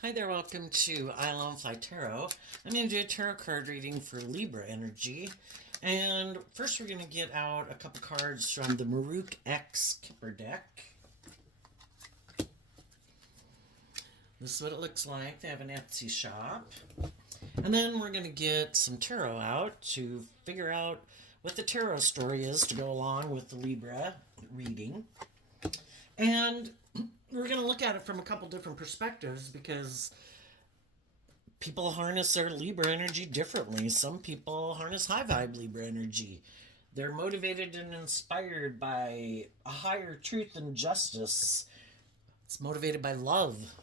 Hi there, welcome to Isle Fly Tarot. I'm going to do a tarot card reading for Libra energy. And first, we're going to get out a couple cards from the Maruk X Kipper deck. This is what it looks like. They have an Etsy shop. And then we're going to get some tarot out to figure out what the tarot story is to go along with the Libra reading. And we're going to look at it from a couple different perspectives because people harness their Libra energy differently. Some people harness high vibe Libra energy. They're motivated and inspired by a higher truth and justice. It's motivated by love.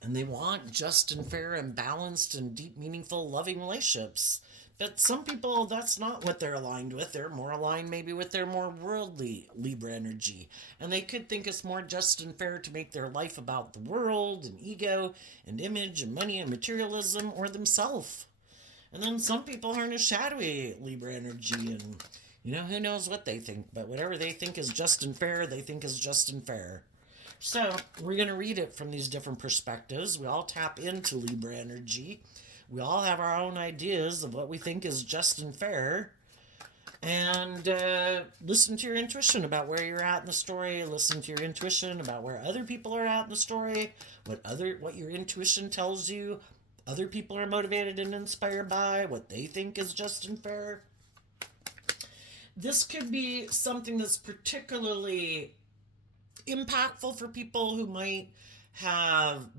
And they want just and fair and balanced and deep, meaningful, loving relationships. But some people, that's not what they're aligned with. They're more aligned maybe with their more worldly Libra energy. And they could think it's more just and fair to make their life about the world and ego and image and money and materialism or themselves. And then some people harness shadowy Libra energy and, who knows what they think. But whatever they think is just and fair, they think is just and fair. So we're going to read it from these different perspectives. We all tap into Libra energy. We all have our own ideas of what we think is just and fair. And listen to your intuition about where you're at in the story. Listen to your intuition about where other people are at in the story. What your intuition tells you other people are motivated and inspired by. What they think is just and fair. This could be something that's particularly impactful for people who might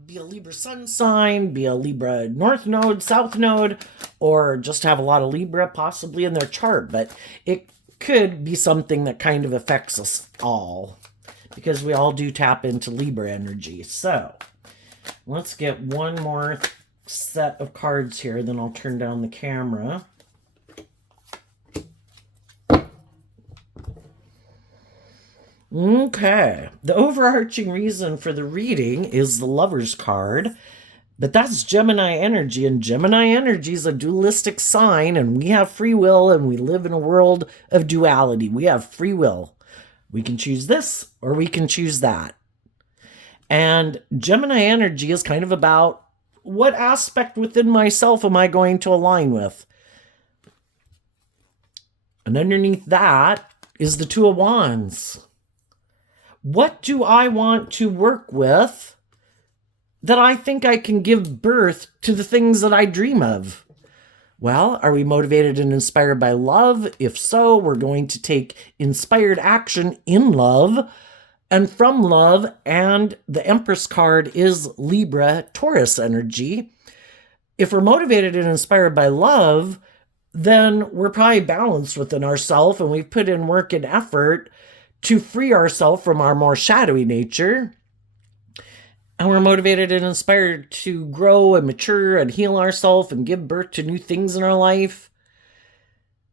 be a Libra sun sign, be a Libra north node, south node, or just have a lot of Libra possibly in their chart. But it could be something that kind of affects us all because we all do tap into Libra energy. So let's get one more set of cards here, then I'll turn down the camera. Okay. The overarching reason for the reading is the Lover's card, but that's Gemini energy, and Gemini energy is a dualistic sign, and we have free will, and we live in a world of duality. We have free will. We can choose this, or we can choose that. And Gemini energy is kind of about what aspect within myself am I going to align with? And underneath that is the Two of Wands. What do I want to work with that I think I can give birth to the things that I dream of? Well, are we motivated and inspired by love? If so, we're going to take inspired action in love and from love. And the Empress card is Libra, Taurus energy. If we're motivated and inspired by love, then we're probably balanced within ourselves and we've put in work and effort to free ourselves from our more shadowy nature. And we're motivated and inspired to grow and mature and heal ourselves and give birth to new things in our life.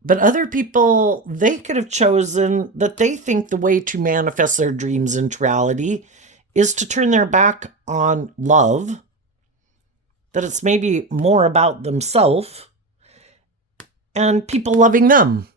But other people, they could have chosen that they think the way to manifest their dreams into reality is to turn their back on love, that it's maybe more about themselves and people loving them.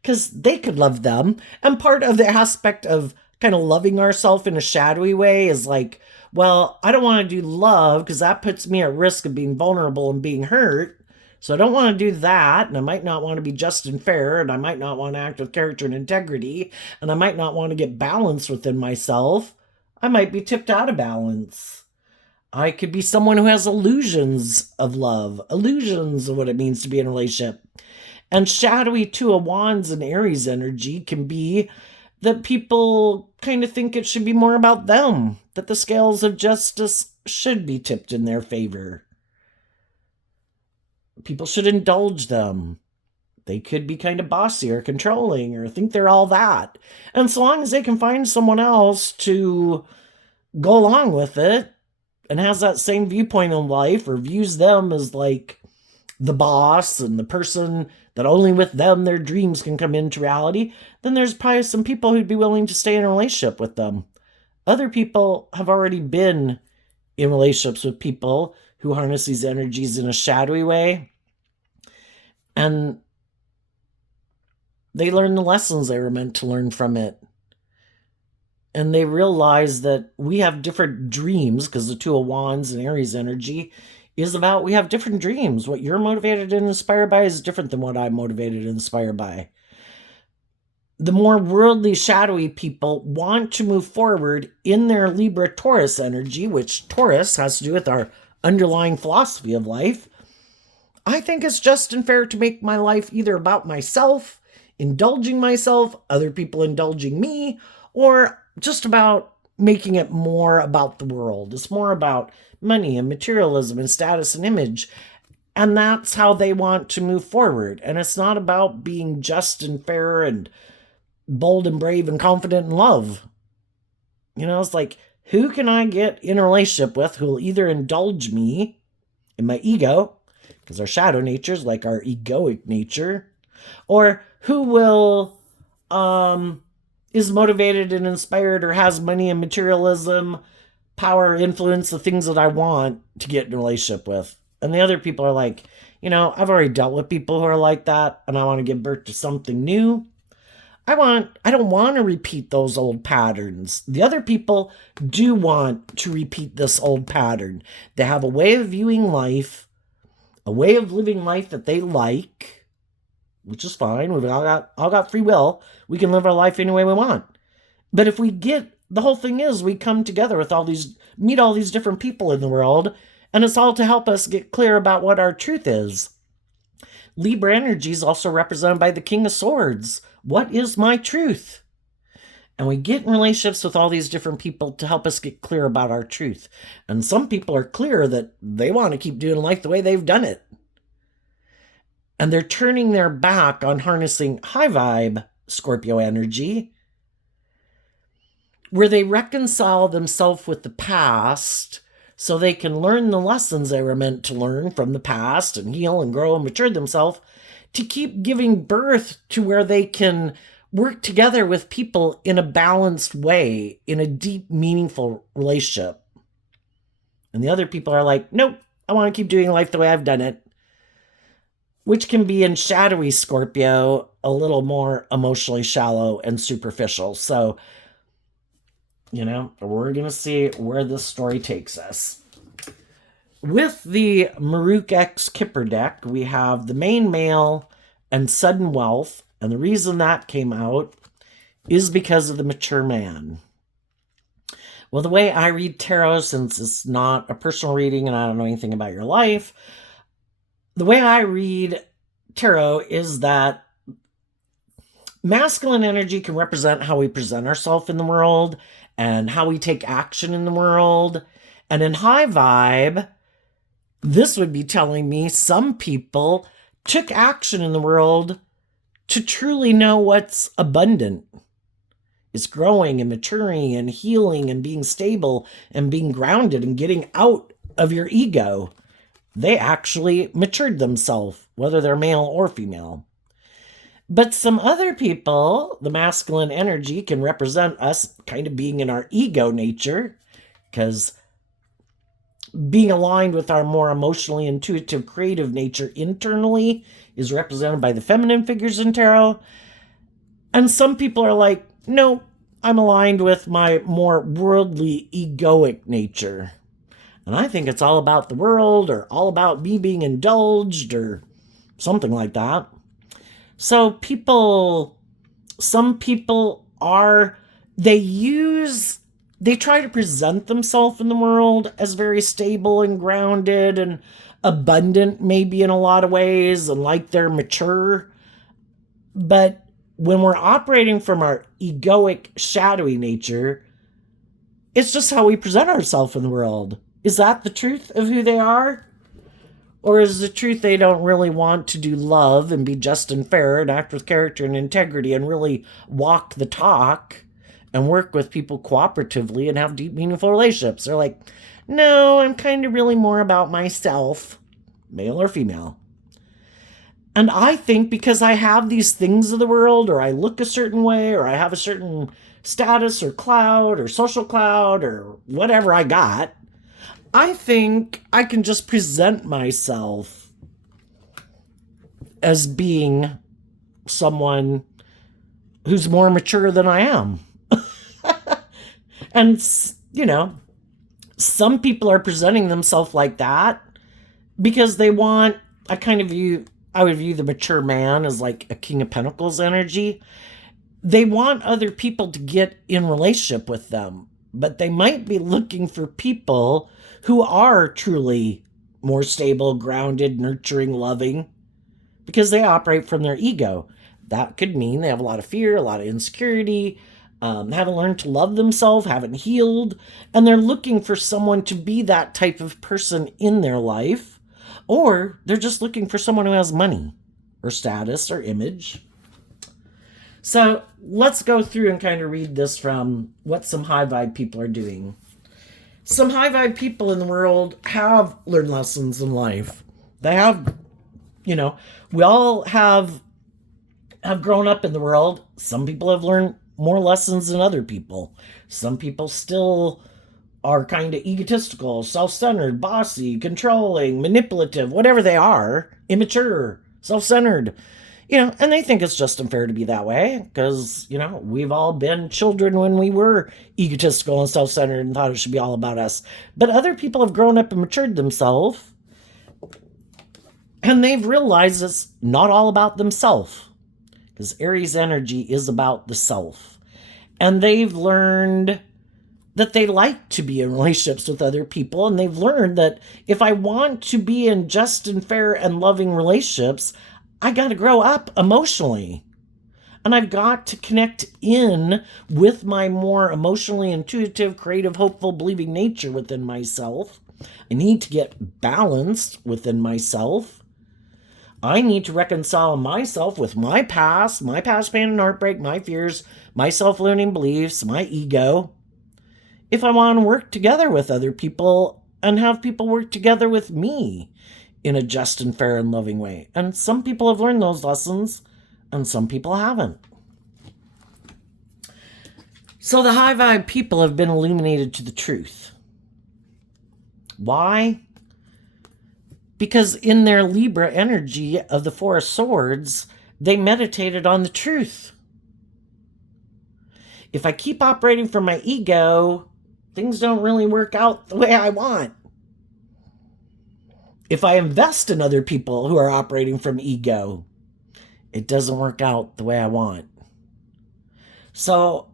Because they could love them. And part of the aspect of kind of loving ourselves in a shadowy way is like, well, I don't want to do love because that puts me at risk of being vulnerable and being hurt. So I don't want to do that. And I might not want to be just and fair. And I might not want to act with character and integrity. And I might not want to get balance within myself. I might be tipped out of balance. I could be someone who has illusions of love, illusions of what it means to be in a relationship. And shadowy Two of Wands and Aries energy can be that people kind of think it should be more about them, that the scales of justice should be tipped in their favor. People should indulge them. They could be kind of bossy or controlling or think they're all that. And so long as they can find someone else to go along with it and has that same viewpoint in life or views them as like the boss and the person that only with them their dreams can come into reality, then there's probably some people who'd be willing to stay in a relationship with them. Other people have already been in relationships with people who harness these energies in a shadowy way, and they learn the lessons they were meant to learn from it. and they realize that we have different dreams, because the Two of Wands and Aries energy is about we have different dreams. What you're motivated and inspired by is different than what I'm motivated and inspired by. The more worldly, shadowy people want to move forward in their Libra Taurus energy, which Taurus has to do with our underlying philosophy of life. I think it's just and fair to make my life either about myself, indulging myself, other people indulging me, or just about making it more about the world. It's more about money and materialism and status and image. And that's how they want to move forward. And it's not about being just and fair and bold and brave and confident in love. It's like, who can I get in a relationship with who will either indulge me in my ego, because our shadow nature is like our egoic nature, or who will is motivated and inspired or has money and materialism, power, influence, the things that I want to get in a relationship with. And the other people are like, I've already dealt with people who are like that, and I want to give birth to something new. I don't want to repeat those old patterns. The other people do want to repeat this old pattern. They have a way of viewing life, a way of living life that they like, which is fine. We've all got free will. We can live our life any way we want. But if the whole thing is we come together with meet all these different people in the world, and it's all to help us get clear about what our truth is. Libra energy is also represented by the King of Swords. What is my truth? And we get in relationships with all these different people to help us get clear about our truth. And some people are clear that they want to keep doing life the way they've done it. And they're turning their back on harnessing high vibe Scorpio energy, where they reconcile themselves with the past so they can learn the lessons they were meant to learn from the past and heal and grow and mature themselves to keep giving birth to where they can work together with people in a balanced way, in a deep, meaningful relationship. And the other people are like, nope, I want to keep doing life the way I've done it, which can be in shadowy Scorpio a little more emotionally shallow and superficial. So, we're going to see where this story takes us. With the Maruk X Kipper deck, we have the main male and sudden wealth. And the reason that came out is because of the mature man. Well, the way I read tarot, since it's not a personal reading and I don't know anything about your life, the way I read tarot is that masculine energy can represent how we present ourselves in the world and how we take action in the world. And in high vibe, this would be telling me some people took action in the world to truly know what's abundant. It's growing and maturing and healing and being stable and being grounded and getting out of your ego. They actually matured themselves, whether they're male or female. But some other people, the masculine energy can represent us kind of being in our ego nature, because being aligned with our more emotionally intuitive, creative nature internally is represented by the feminine figures in tarot. And some people are like, no, I'm aligned with my more worldly, egoic nature. And I think it's all about the world, or all about me being indulged, or something like that. So some people they try to present themselves in the world as very stable and grounded and abundant, maybe in a lot of ways, and like they're mature. But when we're operating from our egoic, shadowy nature, it's just how we present ourselves in the world. Is that the truth of who they are? Or is the truth they don't really want to do love and be just and fair and act with character and integrity and really walk the talk and work with people cooperatively and have deep, meaningful relationships? They're like, no, I'm kind of really more about myself, male or female. And I think because I have these things of the world, or I look a certain way, or I have a certain status or cloud or social cloud or whatever I got, I think I can just present myself as being someone who's more mature than I am. And, some people are presenting themselves like that because they want, I would view the mature man as like a King of Pentacles energy. They want other people to get in relationship with them, but they might be looking for people who are truly more stable, grounded, nurturing, loving, because they operate from their ego. That could mean they have a lot of fear, a lot of insecurity, haven't learned to love themselves, haven't healed, and they're looking for someone to be that type of person in their life, or they're just looking for someone who has money or status or image. So let's go through and kind of read this from what some high vibe people are doing. Some high vibe people in the world have learned lessons in life. They have, we all have grown up in the world. Some people have learned more lessons than other people. Some people still are kind of egotistical, self-centered, bossy, controlling, manipulative, whatever they are, immature, self-centered, and they think it's just unfair to be that way because, we've all been children when we were egotistical and self-centered and thought it should be all about us. But other people have grown up and matured themselves, and they've realized it's not all about themselves, because Aries energy is about the self. And they've learned that they like to be in relationships with other people, and they've learned that if I want to be in just and fair and loving relationships, I got to grow up emotionally. And I've got to connect in with my more emotionally intuitive, creative, hopeful, believing nature within myself. I need to get balanced within myself. I need to reconcile myself with my past pain and heartbreak, my fears, my self-limiting beliefs, my ego. If I want to work together with other people and have people work together with me in a just and fair and loving way. And some people have learned those lessons and some people haven't. So the high vibe people have been illuminated to the truth. Why? Because in their Libra energy of the Four of Swords, they meditated on the truth. If I keep operating from my ego, things don't really work out the way I want. If I invest in other people who are operating from ego, it doesn't work out the way I want. So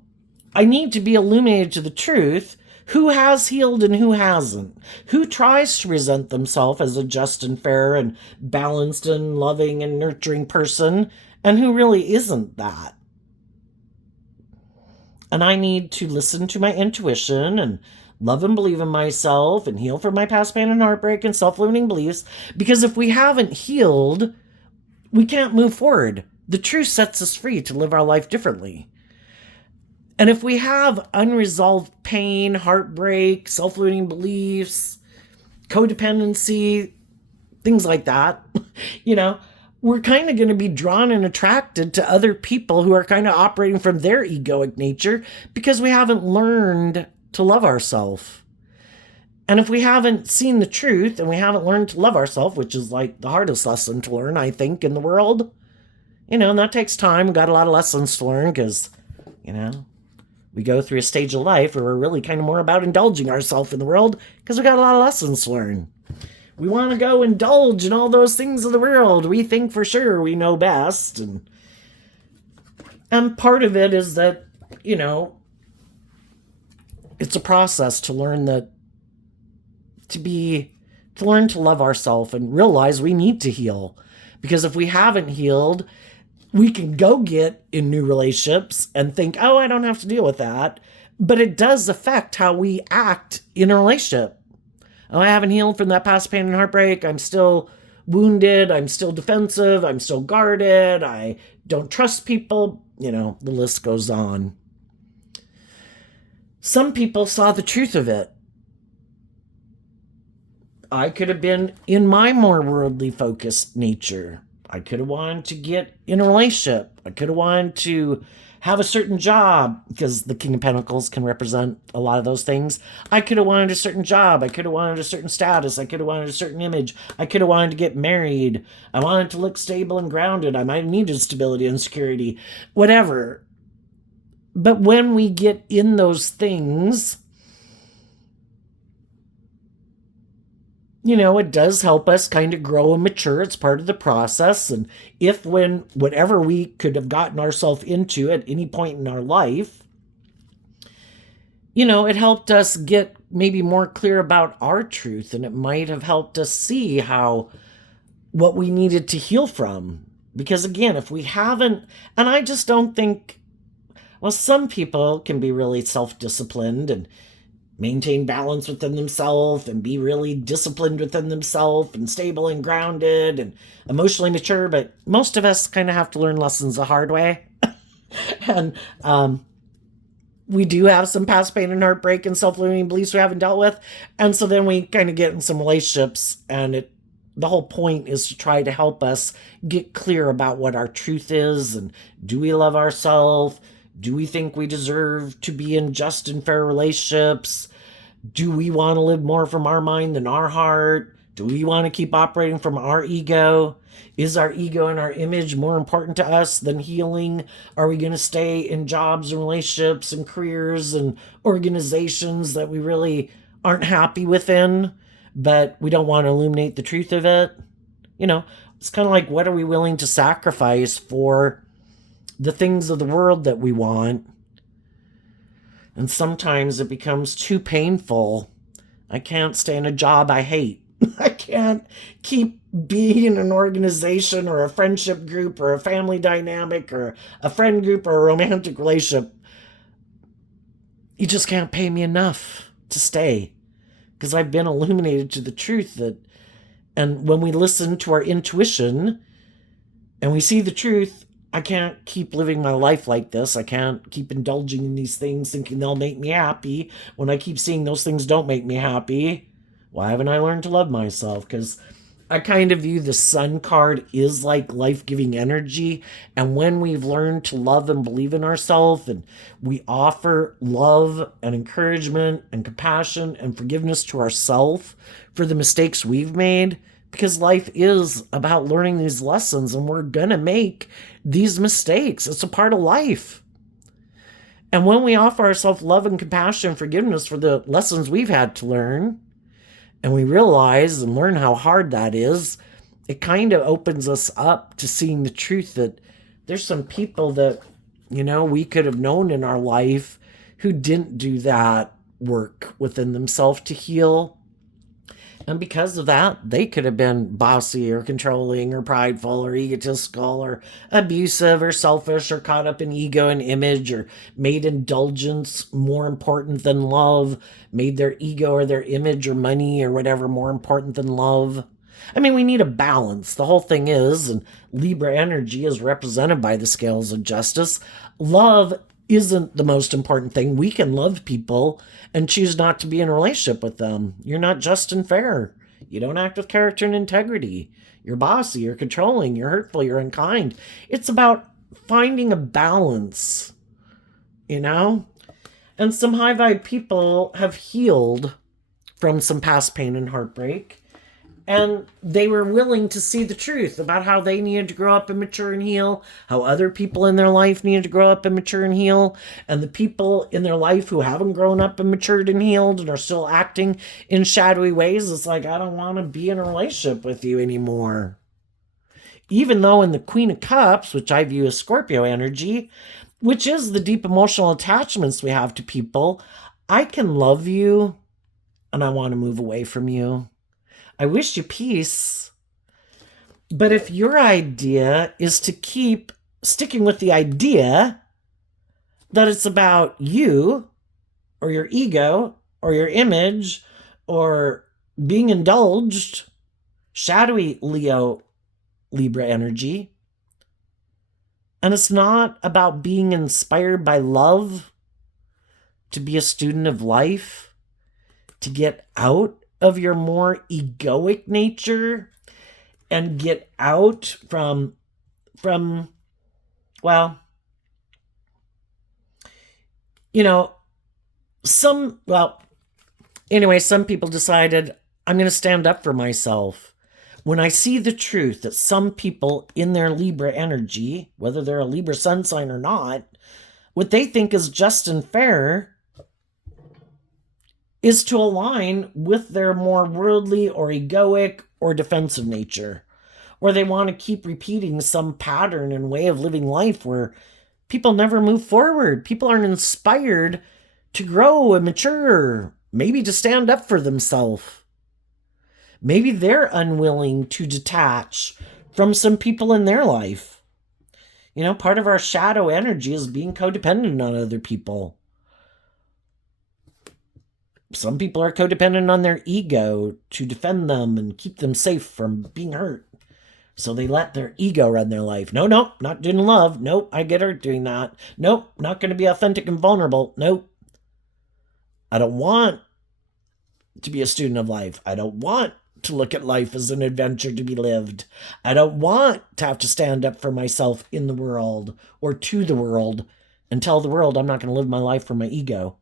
I need to be illuminated to the truth. Who has healed and who hasn't? Who tries to present themselves as a just and fair and balanced and loving and nurturing person, and who really isn't that? And I need to listen to my intuition and love and believe in myself and heal from my past pain and heartbreak and self-limiting beliefs, because if we haven't healed, we can't move forward. The truth sets us free to live our life differently. And if we have unresolved pain, heartbreak, self-limiting beliefs, codependency, things like that, we're kind of going to be drawn and attracted to other people who are kind of operating from their egoic nature because we haven't learned to love ourselves. And if we haven't seen the truth and we haven't learned to love ourselves, which is like the hardest lesson to learn, I think, in the world, and that takes time. We've got a lot of lessons to learn because, we go through a stage of life where we're really kind of more about indulging ourselves in the world because we got a lot of lessons to learn. We want to go indulge in all those things of the world. We think for sure we know best. And part of it is that, it's a process to learn to learn to love ourselves and realize we need to heal. Because if we haven't healed, we can go get in new relationships and think, oh, I don't have to deal with that. But it does affect how we act in a relationship. Oh, I haven't healed from that past pain and heartbreak. I'm still wounded. I'm still defensive. I'm still guarded. I don't trust people. The list goes on. Some people saw the truth of it. I could have been in my more worldly focused nature. I could have wanted to get in a relationship. I could have wanted to have a certain job, because the King of Pentacles can represent a lot of those things. I could have wanted a certain job. I could have wanted a certain status. I could have wanted a certain image. I could have wanted to get married. I wanted to look stable and grounded. I might have needed stability and security. Whatever. But when we get in those things, it does help us kind of grow and mature. It's part of the process. And if, when, whatever we could have gotten ourselves into at any point in our life, it helped us get maybe more clear about our truth, and it might have helped us see what we needed to heal from. Because again, if we haven't, and I just don't think, well, some people can be really self-disciplined and maintain balance within themselves and be really disciplined within themselves and stable and grounded and emotionally mature, but most of us kind of have to learn lessons the hard way. And we do have some past pain and heartbreak and self-limiting beliefs we haven't dealt with. And so then we kind of get in some relationships, and the whole point is to try to help us get clear about what our truth is, and do we love ourselves? Do we think we deserve to be in just and fair relationships? Do we want to live more from our mind than our heart? Do we want to keep operating from our ego? Is our ego and our image more important to us than healing? Are we going to stay in jobs and relationships and careers and organizations that we really aren't happy within, but we don't want to illuminate the truth of it? It's kind of like, what are we willing to sacrifice for the things of the world that we want? And sometimes it becomes too painful. I can't stay in a job I hate. I can't keep being in an organization or a friendship group or a family dynamic or a friend group or a romantic relationship. You just can't pay me enough to stay, because I've been illuminated to the truth and when we listen to our intuition and we see the truth, I can't keep living my life like this. I can't keep indulging in these things thinking they'll make me happy when I keep seeing those things don't make me happy. Why haven't I learned to love myself? Because I kind of view the sun card is like life-giving energy. And when we've learned to love and believe in ourselves, and we offer love and encouragement and compassion and forgiveness to ourselves for the mistakes we've made, because life is about learning these lessons, and we're going to make these mistakes. It's a part of life. And when we offer ourselves love and compassion and forgiveness for the lessons we've had to learn, and we realize and learn how hard that is, it kind of opens us up to seeing the truth that there's some people that, we could have known in our life who didn't do that work within themselves to heal. And because of that, they could have been bossy or controlling or prideful or egotistical or abusive or selfish or caught up in ego and image, or made indulgence more important than love, made their ego or their image or money or whatever more important than love. I mean, we need a balance. The whole thing is, and Libra energy is represented by the scales of justice, love isn't the most important thing. We can love people and choose not to be in a relationship with them. You're not just and fair. You don't act with character and integrity. You're bossy, you're controlling, you're hurtful, you're unkind. It's about finding a balance, And some high vibe people have healed from some past pain and heartbreak, and they were willing to see the truth about how they needed to grow up and mature and heal, how other people in their life needed to grow up and mature and heal, and the people in their life who haven't grown up and matured and healed and are still acting in shadowy ways, it's like, I don't want to be in a relationship with you anymore. Even though in the Queen of Cups, which I view as Scorpio energy, which is the deep emotional attachments we have to people, I can love you and I want to move away from you. I wish you peace. But if your idea is to keep sticking with the idea that it's about you or your ego or your image or being indulged, shadowy Libra energy, and it's not about being inspired by love, to be a student of life, to get out of your more egoic nature and get out from well, some people decided, I'm going to stand up for myself. When I see the truth that some people in their Libra energy, whether they're a Libra sun sign or not, what they think is just and fair is to align with their more worldly or egoic or defensive nature. Or they want to keep repeating some pattern and way of living life where people never move forward. People aren't inspired to grow and mature, maybe to stand up for themselves. Maybe they're unwilling to detach from some people in their life. Part of our shadow energy is being codependent on other people. Some people are codependent on their ego to defend them and keep them safe from being hurt. So they let their ego run their life. No, not doing love. Nope, I get hurt doing that. Nope, not going to be authentic and vulnerable. Nope. I don't want to be a student of life. I don't want to look at life as an adventure to be lived. I don't want to have to stand up for myself in the world or to the world and tell the world I'm not going to live my life for my ego.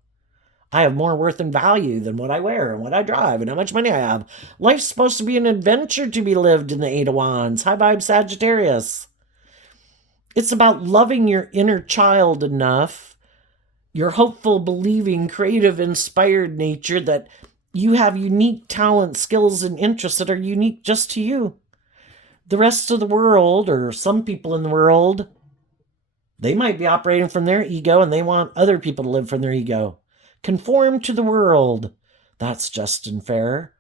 I have more worth and value than what I wear and what I drive and how much money I have. Life's supposed to be an adventure to be lived in the Eight of Wands. High vibe Sagittarius. It's about loving your inner child enough, your hopeful, believing, creative, inspired nature that you have unique talents, skills, and interests that are unique just to you. The rest of the world, or some people in the world, they might be operating from their ego and they want other people to live from their ego. Conform to the world. That's just and fair.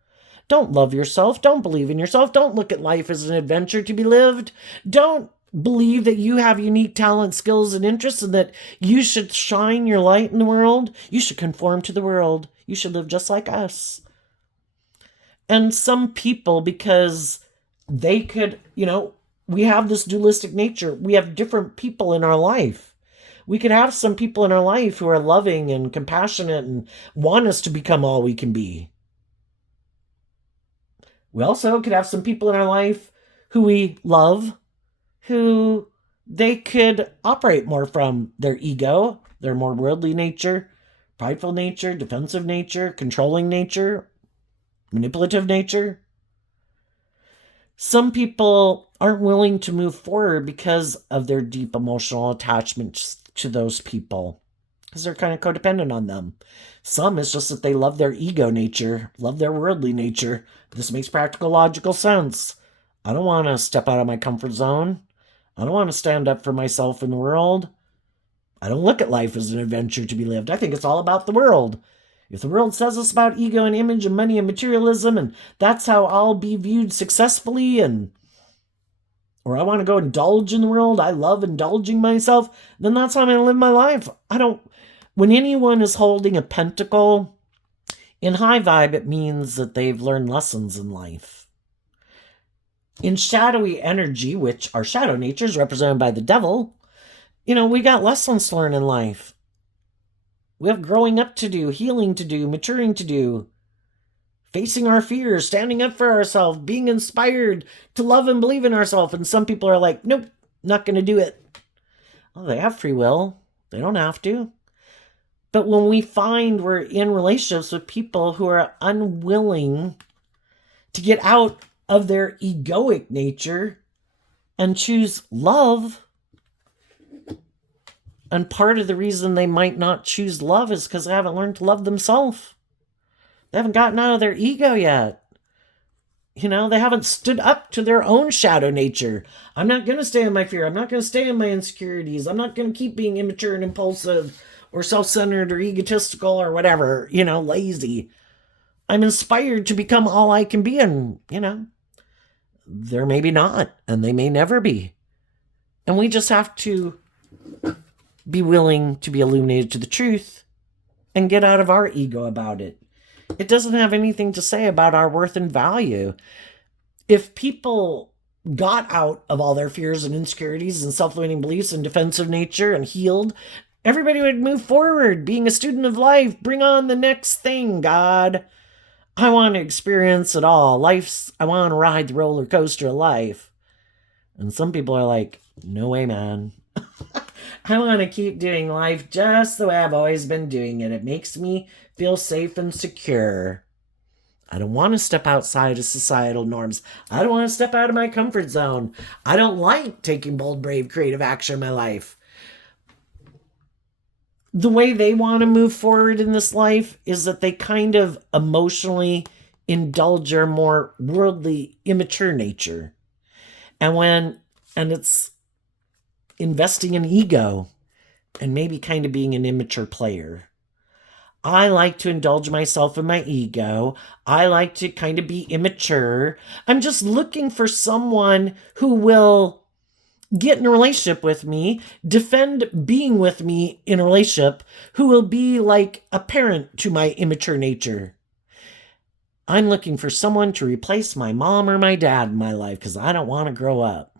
Don't love yourself. Don't believe in yourself. Don't look at life as an adventure to be lived. Don't believe that you have unique talents, skills, and interests and that you should shine your light in the world. You should conform to the world. You should live just like us. And some people, because they could, we have this dualistic nature. We have different people in our life. We could have some people in our life who are loving and compassionate and want us to become all we can be. We also could have some people in our life who we love, who they could operate more from their ego, their more worldly nature, prideful nature, defensive nature, controlling nature, manipulative nature. Some people aren't willing to move forward because of their deep emotional attachments to those people, because they're kind of codependent on them. Some is just that they love their ego nature, love their worldly nature. This makes practical, logical sense. I don't want to step out of my comfort zone. I don't want to stand up for myself in the world. I don't look at life as an adventure to be lived. I think it's all about the world. If the world says it's about ego and image and money and materialism, and that's how I'll be viewed successfully, or I want to go indulge in the world, I love indulging myself, then that's how I'm going to live my life. When anyone is holding a pentacle, in high vibe, it means that they've learned lessons in life. In shadowy energy, which our shadow nature is represented by the devil, we got lessons to learn in life. We have growing up to do, healing to do, maturing to do, facing our fears, standing up for ourselves, being inspired to love and believe in ourselves. And some people are like, nope, not going to do it. Well, they have free will. They don't have to. But when we find we're in relationships with people who are unwilling to get out of their egoic nature and choose love, and part of the reason they might not choose love is because they haven't learned to love themselves. They haven't gotten out of their ego yet. They haven't stood up to their own shadow nature. I'm not going to stay in my fear. I'm not going to stay in my insecurities. I'm not going to keep being immature and impulsive or self-centered or egotistical or whatever, lazy. I'm inspired to become all I can be, and, they're maybe not, and they may never be. And we just have to be willing to be illuminated to the truth and get out of our ego about it. It doesn't have anything to say about our worth and value. If people got out of all their fears and insecurities and self-limiting beliefs and defensive nature and healed, everybody would move forward, being a student of life. Bring on the next thing, God. I want to experience it all. I want to ride the roller coaster of life. And some people are like, no way, man. I want to keep doing life just the way I've always been doing it. It makes me feel safe and secure. I don't want to step outside of societal norms. I don't want to step out of my comfort zone. I don't like taking bold, brave, creative action in my life. the way they want to move forward in this life is that they kind of emotionally indulge their more worldly, immature nature. And it's investing in ego and maybe kind of being an immature player. I like to indulge myself in my ego. I like to kind of be immature. I'm just looking for someone who will get in a relationship with me, defend being with me in a relationship, who will be like a parent to my immature nature. I'm looking for someone to replace my mom or my dad in my life because I don't want to grow up.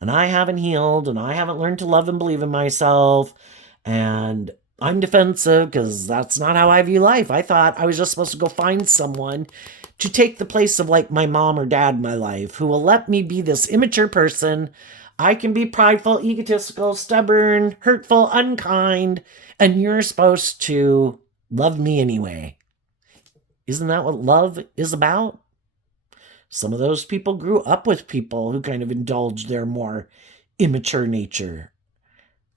And I haven't healed and I haven't learned to love and believe in myself. And I'm defensive because that's not how I view life. I thought I was just supposed to go find someone to take the place of like my mom or dad in my life who will let me be this immature person. I can be prideful, egotistical, stubborn, hurtful, unkind, and you're supposed to love me anyway. Isn't that what love is about? Some of those people grew up with people who kind of indulged their more immature nature.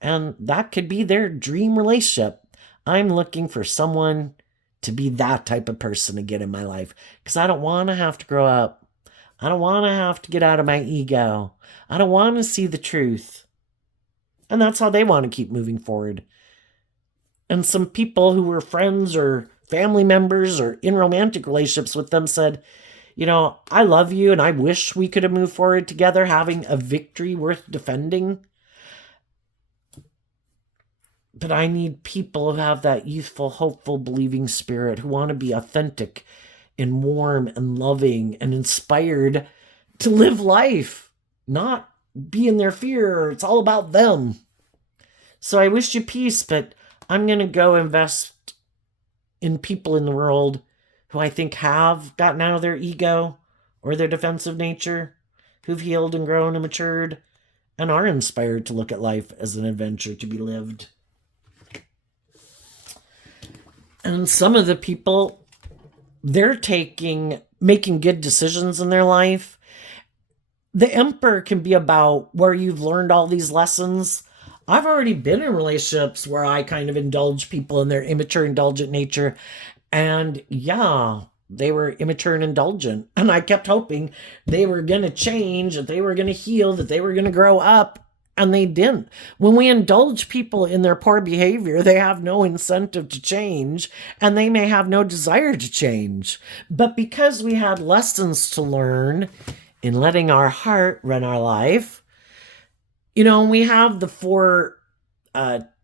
And that could be their dream relationship. I'm looking for someone to be that type of person again in my life because I don't want to have to grow up. I don't want to have to get out of my ego. I don't want to see the truth. And that's how they want to keep moving forward. And some people who were friends or family members or in romantic relationships with them said, I love you and I wish we could have moved forward together, having a victory worth defending. But I need people who have that youthful, hopeful, believing spirit, who want to be authentic and warm and loving and inspired to live life, not be in their fear. It's all about them. So I wish you peace, but I'm going to go invest in people in the world who I think have gotten out of their ego or their defensive nature, who've healed and grown and matured, and are inspired to look at life as an adventure to be lived. And some of the people, they're making good decisions in their life. The Emperor can be about where you've learned all these lessons. I've already been in relationships where I kind of indulge people in their immature, indulgent nature. And yeah, they were immature and indulgent. And I kept hoping they were going to change, that they were going to heal, that they were going to grow up. And they didn't. When we indulge people in their poor behavior, they have no incentive to change, and they may have no desire to change. But because we had lessons to learn in letting our heart run our life, we have the 4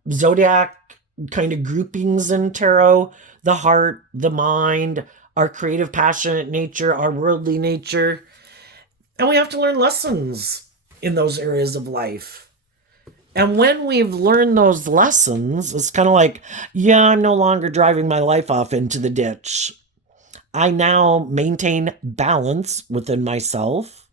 zodiac kind of groupings in tarot: the heart, the mind, our creative, passionate nature, our worldly nature. And we have to learn lessons in those areas of life. And when we've learned those lessons, it's kind of like, I'm no longer driving my life off into the ditch. I now maintain balance within myself.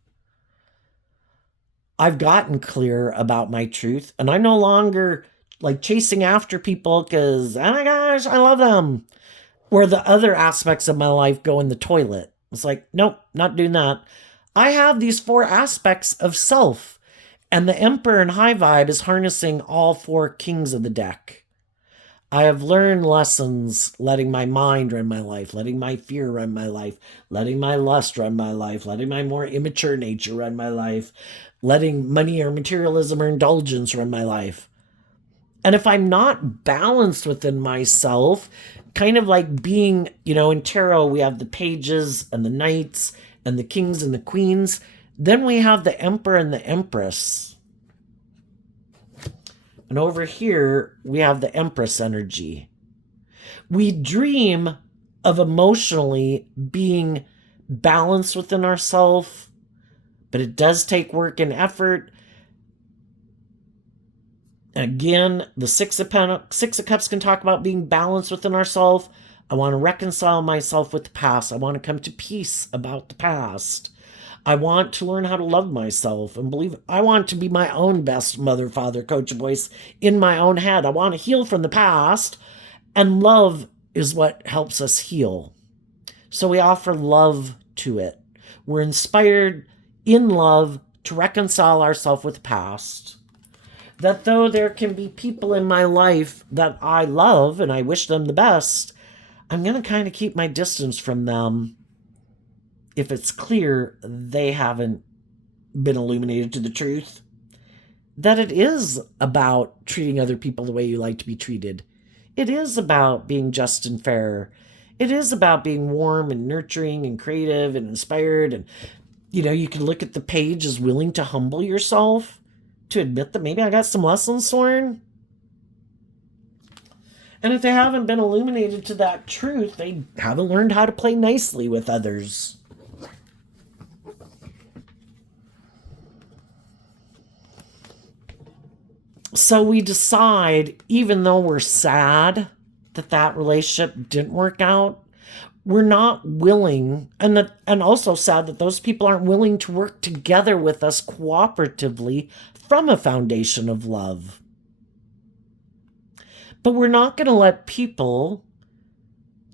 I've gotten clear about my truth, and I'm no longer like chasing after people because, oh my gosh, I love them, where the other aspects of my life go in the toilet. It's like, nope, not doing that. I have these 4 aspects of self. And the Emperor in High Vibe is harnessing all 4 kings of the deck. I have learned lessons letting my mind run my life, letting my fear run my life, letting my lust run my life, letting my more immature nature run my life, letting money or materialism or indulgence run my life. And if I'm not balanced within myself, kind of like being, in tarot, we have the pages and the knights and the kings and the queens. Then we have the Emperor and the Empress. And over here, we have the Empress energy. We dream of emotionally being balanced within ourselves, but it does take work and effort. Again, the Six of Cups can talk about being balanced within ourselves. I want to reconcile myself with the past. I want to come to peace about the past. I want to learn how to love myself and believe. I want to be my own best mother, father, coach, voice in my own head. I want to heal from the past, and love is what helps us heal. So we offer love to it. We're inspired in love to reconcile ourselves with the past. that though there can be people in my life that I love and I wish them the best, I'm going to kind of keep my distance from them if it's clear they haven't been illuminated to the truth. That it is about treating other people the way you like to be treated. It is about being just and fair. It is about being warm and nurturing and creative and inspired. And, you can look at the page as willing to humble yourself to admit that maybe I got some lessons to learn. And if they haven't been illuminated to that truth, they haven't learned how to play nicely with others. So we decide, even though we're sad that that relationship didn't work out, we're not willing, and also sad that those people aren't willing to work together with us cooperatively from a foundation of love. But we're not going to let people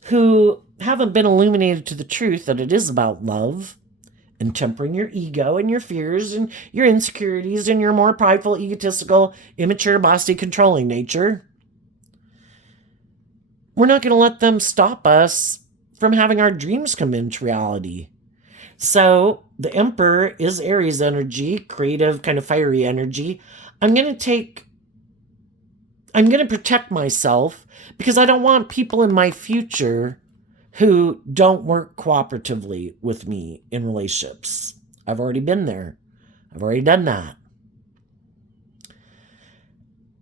who haven't been illuminated to the truth that it is about love and tempering your ego and your fears and your insecurities and your more prideful, egotistical, immature, bossy, controlling nature. We're not going to let them stop us from having our dreams come into reality. So the Emperor is Aries energy, creative, kind of fiery energy. I'm going to protect myself because I don't want people in my future who don't work cooperatively with me in relationships. I've already been there. I've already done that.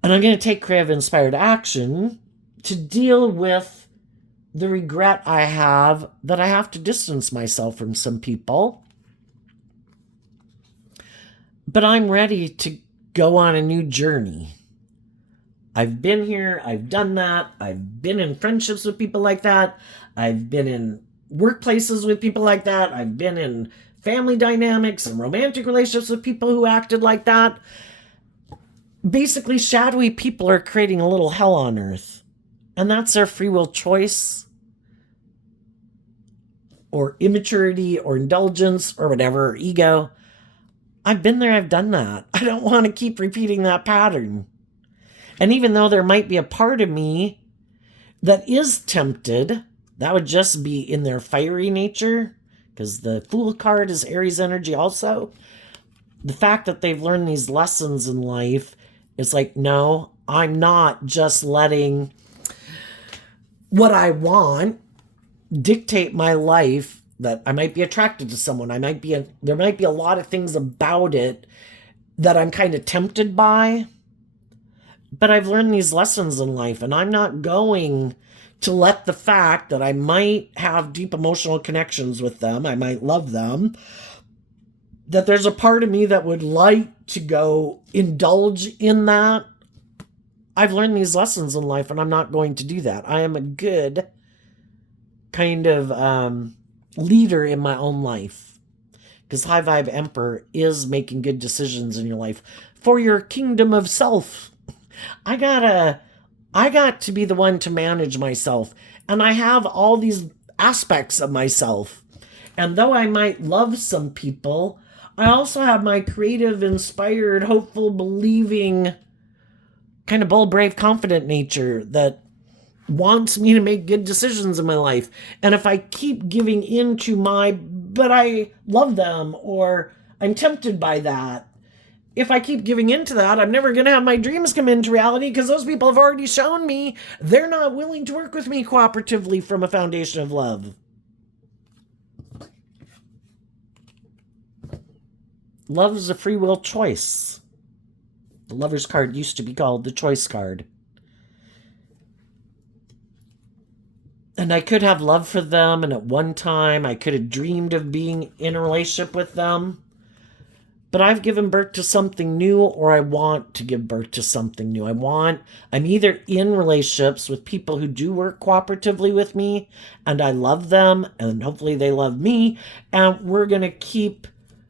And I'm going to take creative, inspired action to deal with the regret I have that I have to distance myself from some people. But I'm ready to go on a new journey. I've been here. I've done that. I've been in friendships with people like that. I've been in workplaces with people like that. I've been in family dynamics and romantic relationships with people who acted like that. Basically, shadowy people are creating a little hell on earth. And that's their free will choice or immaturity or indulgence or whatever, or ego. I've been there. I've done that. I don't want to keep repeating that pattern. And even though there might be a part of me that is tempted, that would just be in their fiery nature, because the Fool card is Aries energy also. The fact that they've learned these lessons in life, it's like, no, I'm not just letting what I want dictate my life, that I might be attracted to someone. There might be a lot of things about it that I'm kind of tempted by. But I've learned these lessons in life, and I'm not going to let the fact that I might have deep emotional connections with them, I might love them, that there's a part of me that would like to go indulge in that. I've learned these lessons in life, and I'm not going to do that. I am a good kind of leader in my own life, because High Vibe Emperor is making good decisions in your life for your kingdom of self. I got to be the one to manage myself. And I have all these aspects of myself. And though I might love some people, I also have my creative, inspired, hopeful, believing, kind of bold, brave, confident nature that wants me to make good decisions in my life. And if I keep giving in to but I love them, or I'm tempted by that, if I keep giving into that, I'm never going to have my dreams come into reality, because those people have already shown me they're not willing to work with me cooperatively from a foundation of love. Love is a free will choice. The Lover's card used to be called the Choice card. And I could have love for them, and at one time I could have dreamed of being in a relationship with them. But I've given birth to something new, or I want to give birth to something new. I'm either in relationships with people who do work cooperatively with me, and I love them, and hopefully they love me, and we're going to keep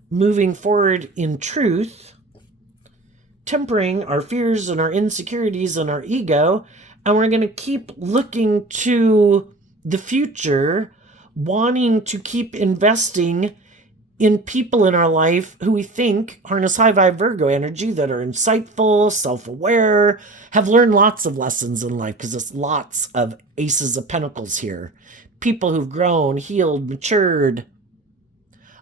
moving forward in truth, tempering our fears and our insecurities and our ego, and we're going to keep looking to the future, wanting to keep investing in people in our life who we think harness high vibe Virgo energy, that are insightful, self aware, have learned lots of lessons in life, because it's lots of aces of pentacles here. People who've grown, healed, matured.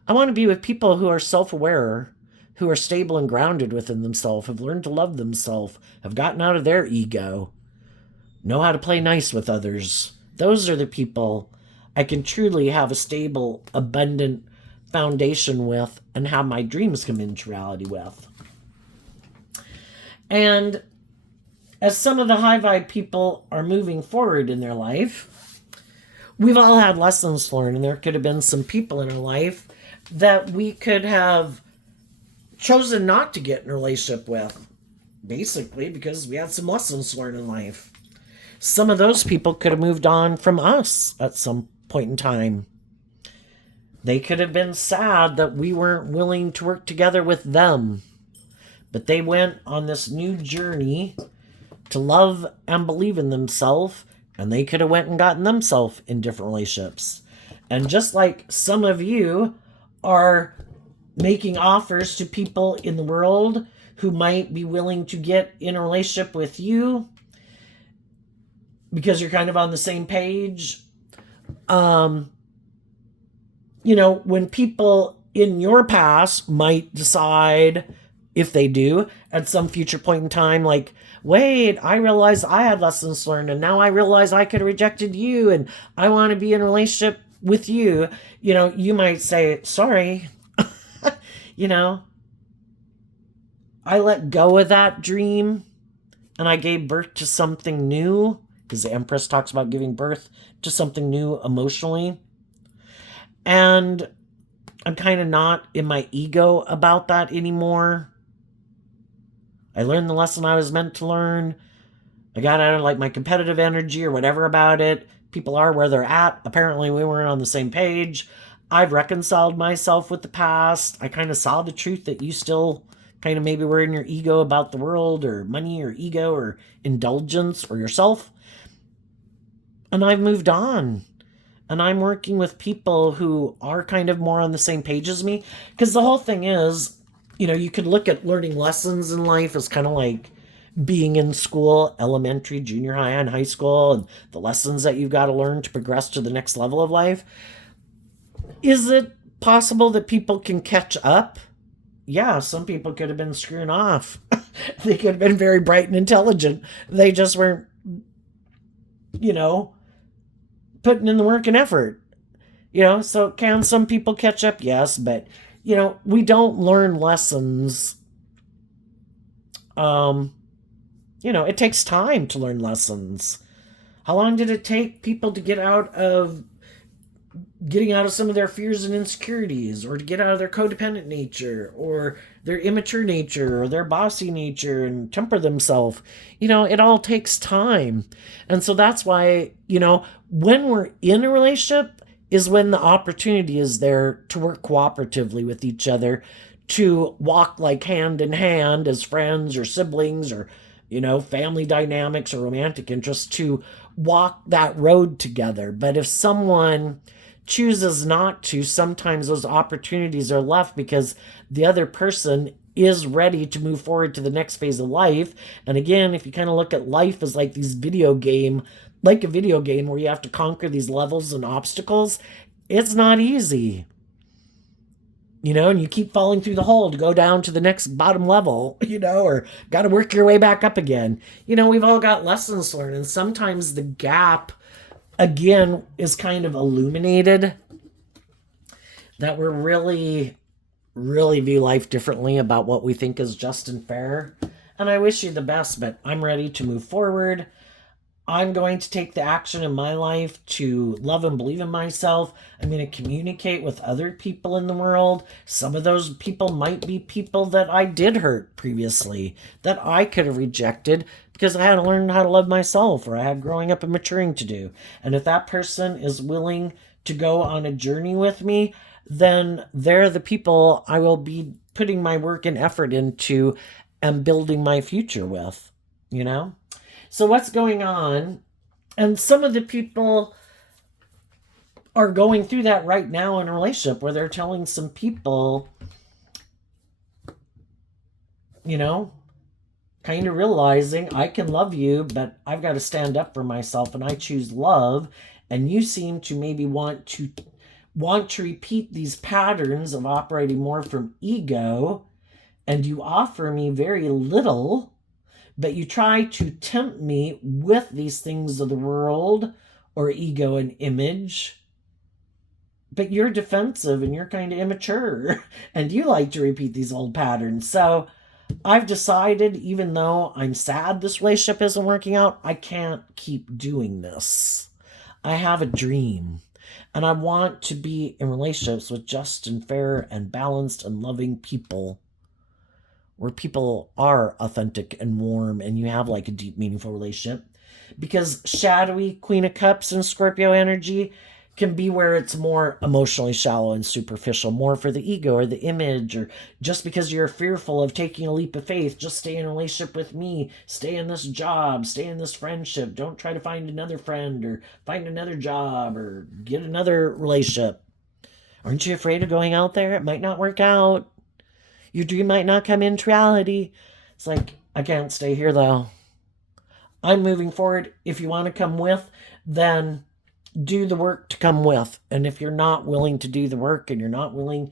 I want to be with people who are self aware, who are stable and grounded within themselves, have learned to love themselves, have gotten out of their ego, know how to play nice with others. Those are the people I can truly have a stable, abundant foundation with and have my dreams come into reality with. And as some of the high vibe people are moving forward in their life, we've all had lessons learned, and there could have been some people in our life that we could have chosen not to get in a relationship with, basically because we had some lessons learned in life. Some of those people could have moved on from us at some point in time. They could have been sad that we weren't willing to work together with them. But they went on this new journey to love and believe in themselves, and they could have went and gotten themselves in different relationships. And just like some of you are making offers to people in the world who might be willing to get in a relationship with you because you're kind of on the same page, when people in your past might decide, if they do, at some future point in time, like, wait, I realized I had lessons learned, and now I realize I could have rejected you, and I want to be in a relationship with you. You might say, sorry, I let go of that dream, and I gave birth to something new, because the Empress talks about giving birth to something new emotionally. And I'm kind of not in my ego about that anymore. I learned the lesson I was meant to learn. I got out of my competitive energy or whatever about it. People are where they're at. Apparently we weren't on the same page. I've reconciled myself with the past. I kind of saw the truth that you still kind of maybe were in your ego about the world or money or ego or indulgence or yourself. And I've moved on. And I'm working with people who are kind of more on the same page as me. Because the whole thing is, you could look at learning lessons in life as kind of like being in school, elementary, junior high, and high school, and the lessons that you've got to learn to progress to the next level of life. Is it possible that people can catch up? Yeah, some people could have been screwing off. They could have been very bright and intelligent. They just weren't, putting in the work and effort. So can some people catch up? Yes, but, we don't learn lessons. It takes time to learn lessons. How long did it take people to getting out of some of their fears and insecurities, or to get out of their codependent nature, or their immature nature, or their bossy nature, and temper themselves? It all takes time. And so that's why, when we're in a relationship is when the opportunity is there to work cooperatively with each other, to walk like hand in hand as friends or siblings or, family dynamics or romantic interests, to walk that road together. But if someone chooses not to, sometimes those opportunities are left because the other person is ready to move forward to the next phase of life. And again, if you kind of look at life as like a video game where you have to conquer these levels and obstacles, it's not easy. And you keep falling through the hole to go down to the next bottom level, or got to work your way back up again. We've all got lessons learned, and sometimes the gap, again, is kind of illuminated, that we're really view life differently about what we think is just and fair. And I wish you the best, but I'm ready to move forward. I'm going to take the action in my life to love and believe in myself. I'm going to communicate with other people in the world. Some of those people might be people that I did hurt previously, that I could have rejected because I had to learn how to love myself, or I had growing up and maturing to do. And if that person is willing to go on a journey with me, then they're the people I will be putting my work and effort into and building my future with, So what's going on? And some of the people are going through that right now in a relationship where they're telling some people, you know, kind of realizing I can love you, but I've got to stand up for myself and I choose love. And you seem to maybe want to repeat these patterns of operating more from ego, and you offer me very little, but you try to tempt me with these things of the world or ego and image. But you're defensive and you're kind of immature and you like to repeat these old patterns. So I've decided, even though I'm sad this relationship isn't working out, I can't keep doing this. I have a dream. And I want to be in relationships with just and fair and balanced and loving people, where people are authentic and warm and you have like a deep, meaningful relationship. Because shadowy Queen of Cups and Scorpio energy can be where it's more emotionally shallow and superficial, more for the ego or the image, or just because you're fearful of taking a leap of faith, just stay in a relationship with me, stay in this job, stay in this friendship, don't try to find another friend or find another job or get another relationship. Aren't you afraid of going out there? It might not work out. Your dream might not come into reality. It's like, I can't stay here though. I'm moving forward. If you want to come with, then do the work to come with. And if you're not willing to do the work and you're not willing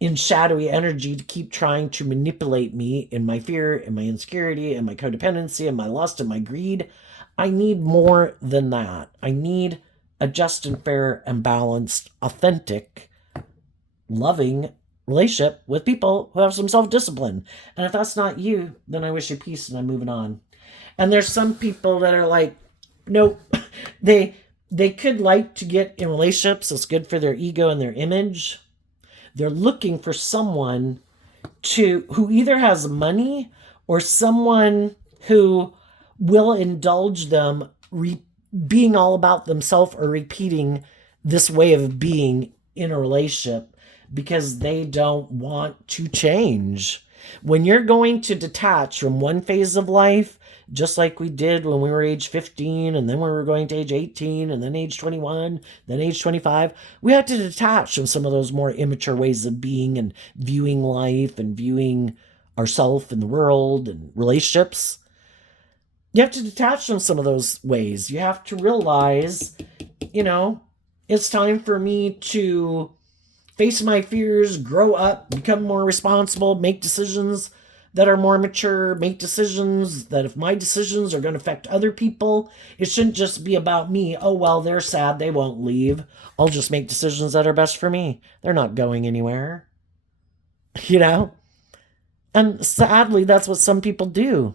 in shadowy energy to keep trying to manipulate me in my fear and my insecurity and my codependency and my lust and my greed, I need more than that. I need a just and fair and balanced, authentic, loving relationship with people who have some self-discipline. And if that's not you, then I wish you peace and I'm moving on. And there's some people that are like, nope, they could like to get in relationships that's good for their ego and their image. They're looking for someone who either has money or someone who will indulge them being all about themselves or repeating this way of being in a relationship because they don't want to change. When you're going to detach from one phase of life, just like we did when we were age 15, and then we were going to age 18, and then age 21, then age 25, we have to detach from some of those more immature ways of being and viewing life and viewing ourselves and the world and relationships. You have to detach from some of those ways. You have to realize, it's time for me to face my fears, grow up, become more responsible, make decisions that are more mature, make decisions that if my decisions are going to affect other people, it shouldn't just be about me. Oh, well, they're sad, they won't leave. I'll just make decisions that are best for me. They're not going anywhere. And sadly, that's what some people do.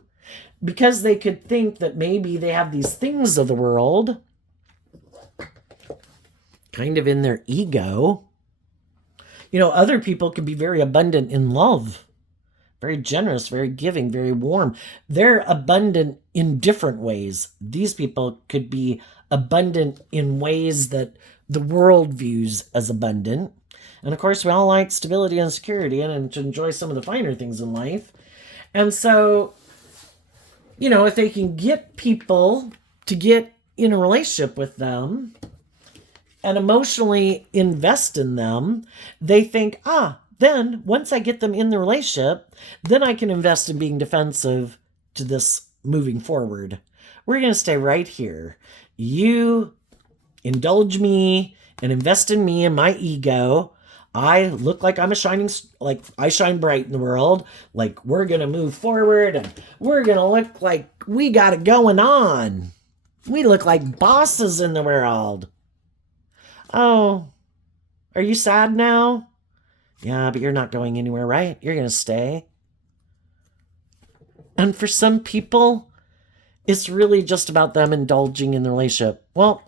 Because they could think that maybe they have these things of the world kind of in their ego. Other people can be very abundant in love, very generous, very giving, very warm. They're abundant in different ways. These people could be abundant in ways that the world views as abundant. And of course, we all like stability and security and to enjoy some of the finer things in life. And so, if they can get people to get in a relationship with them and emotionally invest in them, they think, then once I get them in the relationship, then I can invest in being defensive to this moving forward. We're going to stay right here. You indulge me and invest in me and my ego. I look like I'm like I shine bright in the world. Like we're going to move forward and we're going to look like we got it going on. We look like bosses in the world. Oh, are you sad now? Yeah, but you're not going anywhere, right? You're going to stay. And for some people, it's really just about them indulging in the relationship. Well,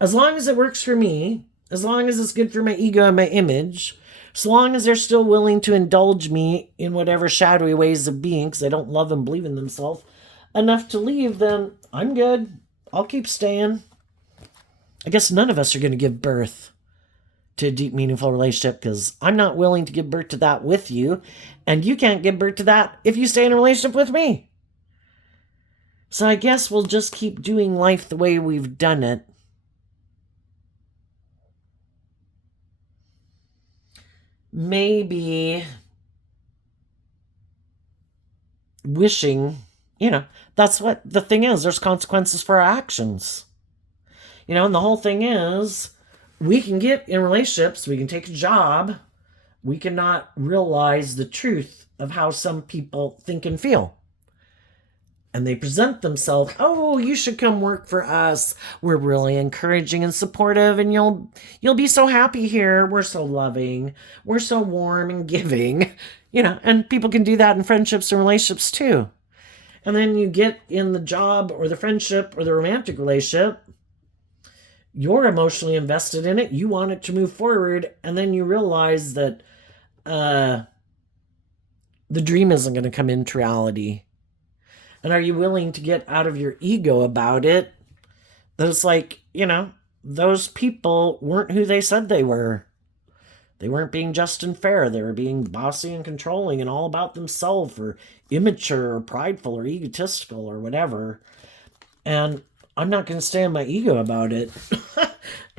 as long as it works for me, as long as it's good for my ego and my image, as long as they're still willing to indulge me in whatever shadowy ways of being, because they don't love and believe in themselves enough to leave, then I'm good. I'll keep staying. I guess none of us are going to give birth to a deep, meaningful relationship because I'm not willing to give birth to that with you, and you can't give birth to that if you stay in a relationship with me. So I guess we'll just keep doing life the way we've done it. maybe wishing, that's what the thing is. There's consequences for our actions. And the whole thing is we can get in relationships, we can take a job, we cannot realize the truth of how some people think and feel. And they present themselves, oh, you should come work for us. We're really encouraging and supportive, and you'll be so happy here. We're so loving. We're so warm and giving. And people can do that in friendships and relationships too. And then you get in the job or the friendship or the romantic relationship, you're emotionally invested in it. You want it to move forward. And then you realize that the dream isn't going to come into reality. And are you willing to get out of your ego about it? That it's like, those people weren't who they said they were. They weren't being just and fair. They were being bossy and controlling and all about themselves, or immature or prideful or egotistical or whatever. And I'm not going to stay in my ego about it.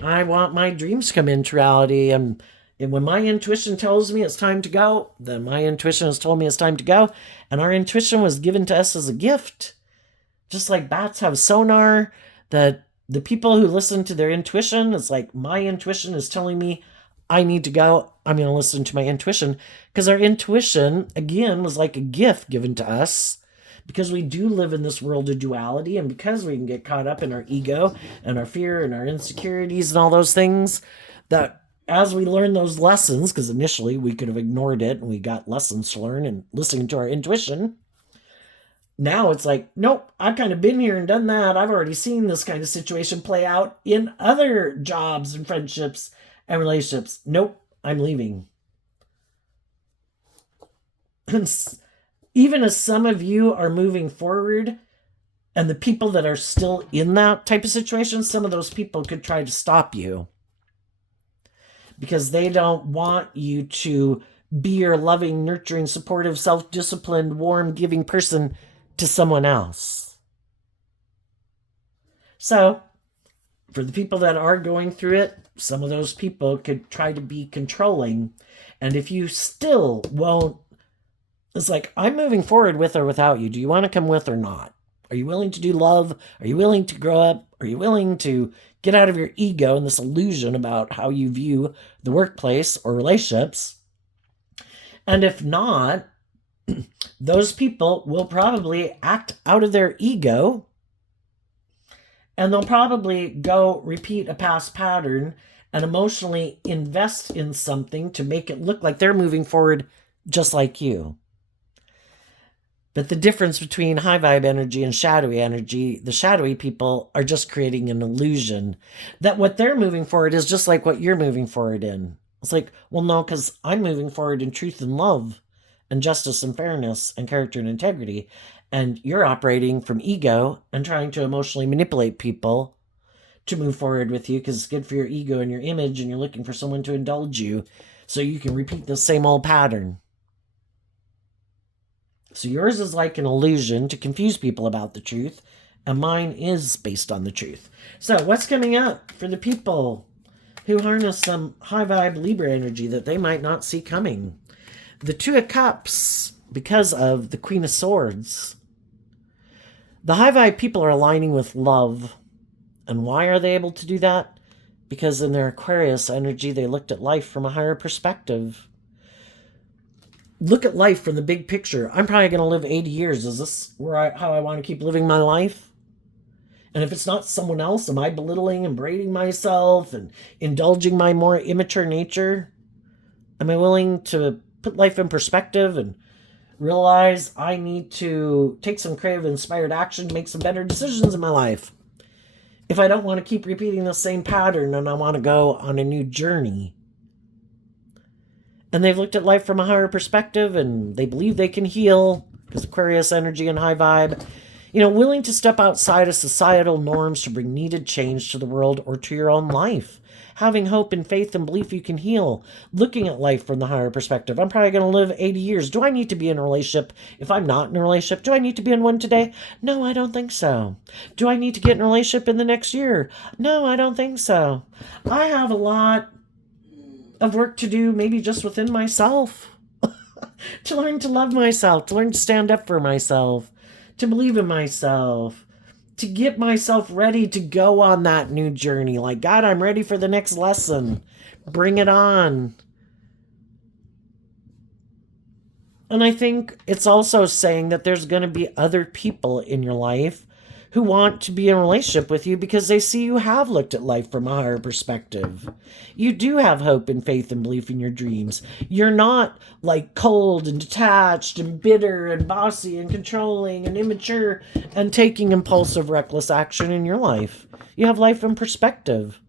I want my dreams to come into reality. And when my intuition tells me it's time to go, then my intuition has told me it's time to go. And our intuition was given to us as a gift. Just like bats have sonar, that the people who listen to their intuition, it's like my intuition is telling me I need to go. I'm going to listen to my intuition. Because our intuition, again, was like a gift given to us. Because we do live in this world of duality, and because we can get caught up in our ego and our fear and our insecurities and all those things, that as we learn those lessons, because initially we could have ignored it and we got lessons to learn and listening to our intuition, now it's like, nope, I've kind of been here and done that. I've already seen this kind of situation play out in other jobs and friendships and relationships. Nope, I'm leaving. And even as some of you are moving forward, and the people that are still in that type of situation, some of those people could try to stop you. Because they don't want you to be your loving, nurturing, supportive, self-disciplined, warm, giving person to someone else. So, for the people that are going through it, some of those people could try to be controlling. And if you still won't, it's like, I'm moving forward with or without you. Do you want to come with or not? Are you willing to do love? Are you willing to grow up? Are you willing to get out of your ego and this illusion about how you view the workplace or relationships? And if not, those people will probably act out of their ego, and they'll probably go repeat a past pattern and emotionally invest in something to make it look like they're moving forward just like you. But the difference between high vibe energy and shadowy energy, the shadowy people are just creating an illusion that what they're moving forward is just like what you're moving forward in. It's like, well, no, because I'm moving forward in truth and love and justice and fairness and character and integrity. And you're operating from ego and trying to emotionally manipulate people to move forward with you because it's good for your ego and your image, and you're looking for someone to indulge you so you can repeat the same old pattern. So yours is like an illusion to confuse people about the truth, and mine is based on the truth. So what's coming up for the people who harness some high vibe Libra energy that they might not see coming? The Two of Cups, because of the Queen of Swords. The high vibe people are aligning with love. And why are they able to do that? Because in their Aquarius energy, they looked at life from a higher perspective. Look at life from the big picture. I'm probably going to live 80 years. Is this how I want to keep living my life? And if it's not someone else, am I belittling and berating myself and indulging my more immature nature? Am I willing to put life in perspective and realize I need to take some creative inspired action to make some better decisions in my life? If I don't want to keep repeating the same pattern and I want to go on a new journey. And they've looked at life from a higher perspective, and they believe they can heal, because Aquarius energy and high vibe, willing to step outside of societal norms to bring needed change to the world or to your own life. Having hope and faith and belief you can heal. Looking at life from the higher perspective. I'm probably going to live 80 years. Do I need to be in a relationship? If I'm not in a relationship, do I need to be in one today? No, I don't think so. Do I need to get in a relationship in the next year? No, I don't think so. I have a lot of work to do, maybe just within myself, to learn to love myself, to learn to stand up for myself, to believe in myself, to get myself ready to go on that new journey. Like, God, I'm ready for the next lesson. Bring it on. And I think it's also saying that there's going to be other people in your life who want to be in a relationship with you because they see you have looked at life from a higher perspective. You do have hope and faith and belief in your dreams. You're not like cold and detached and bitter and bossy and controlling and immature and taking impulsive, reckless action in your life. You have life in perspective.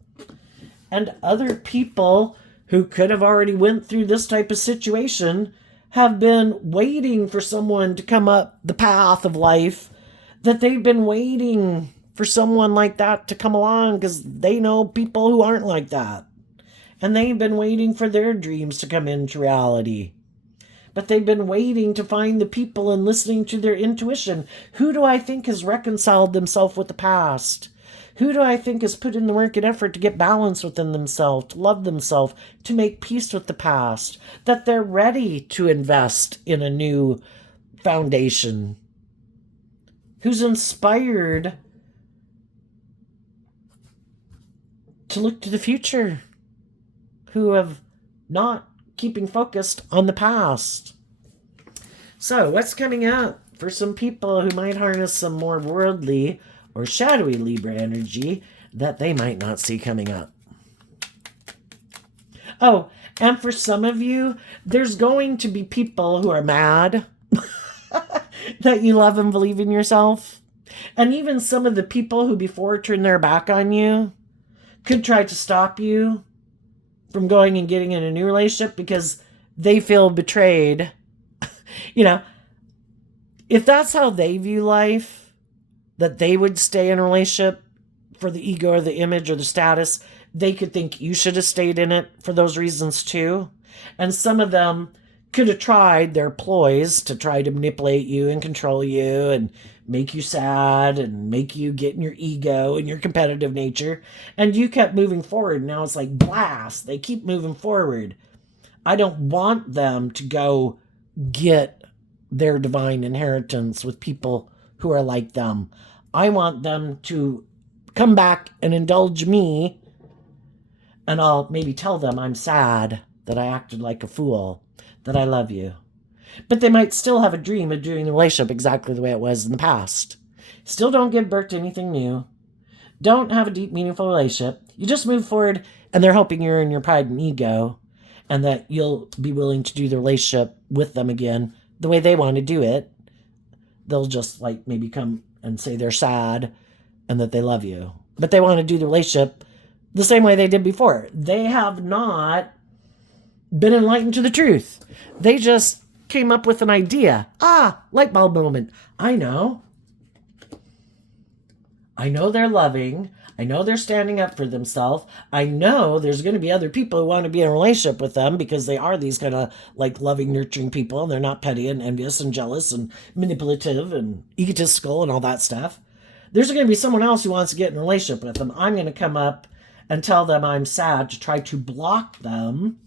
And other people who could have already went through this type of situation have been waiting for someone to come up the path of life, that they've been waiting for someone like that to come along because they know people who aren't like that. And they've been waiting for their dreams to come into reality. But they've been waiting to find the people and listening to their intuition. Who do I think has reconciled themselves with the past? Who do I think has put in the work and effort to get balance within themselves, to love themselves, to make peace with the past? That they're ready to invest in a new foundation? Who's inspired to look to the future? Who have not keeping focused on the past? So what's coming up for some people who might harness some more worldly or shadowy Libra energy that they might not see coming up? Oh, and for some of you, there's going to be people who are mad that you love and believe in yourself. And even some of the people who before turned their back on you could try to stop you from going and getting in a new relationship because they feel betrayed. You know, if that's how they view life, that they would stay in a relationship for the ego or the image or the status, they could think you should have stayed in it for those reasons too. And some of them could have tried their ploys to try to manipulate you and control you and make you sad and make you get in your ego and your competitive nature. And you kept moving forward. Now it's like blast. They keep moving forward. I don't want them to go get their divine inheritance with people who are like them. I want them to come back and indulge me, and I'll maybe tell them I'm sad that I acted like a fool, that I love you. But they might still have a dream of doing the relationship exactly the way it was in the past. Still don't give birth to anything new. Don't have a deep, meaningful relationship. You just move forward, and they're hoping you're in your pride and ego, and that you'll be willing to do the relationship with them again the way they want to do it. They'll just like maybe come and say they're sad and that they love you. But they want to do the relationship the same way they did before. They have not been enlightened to the truth. They just came up with an idea. Light bulb moment. I know they're loving. I know they're standing up for themselves. I know there's going to be other people who want to be in a relationship with them because they are these kind of like loving, nurturing people, and they're not petty and envious and jealous and manipulative and egotistical and all that stuff. There's going to be someone else who wants to get in a relationship with them. I'm going to come up and tell them I'm sad to try to block them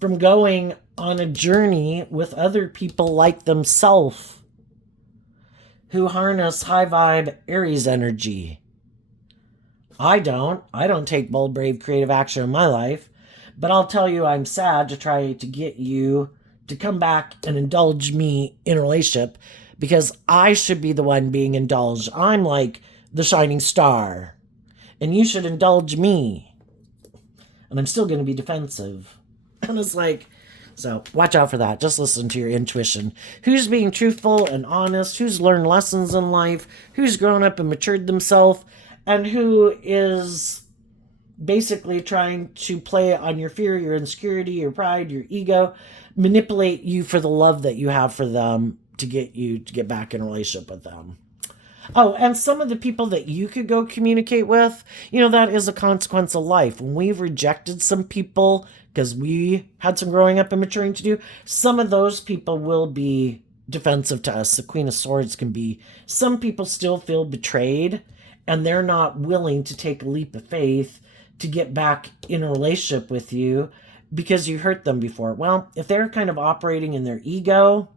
from going on a journey with other people like themselves who harness high vibe Aries energy. I don't take bold, brave, creative action in my life, but I'll tell you I'm sad to try to get you to come back and indulge me in a relationship because I should be the one being indulged. I'm like the shining star, and you should indulge me. And I'm still going to be defensive. And it's like, so watch out for that. Just listen to your intuition. Who's being truthful and honest? Who's learned lessons in life? Who's grown up and matured themselves? And who is basically trying to play on your fear, your insecurity, your pride, your ego, manipulate you for the love that you have for them to get you to get back in a relationship with them. Oh, and some of the people that you could go communicate with, that is a consequence of life. When we've rejected some people because we had some growing up and maturing to do, some of those people will be defensive to us. The Queen of Swords can be. Some people still feel betrayed, and they're not willing to take a leap of faith to get back in a relationship with you because you hurt them before. Well, if they're kind of operating in their ego,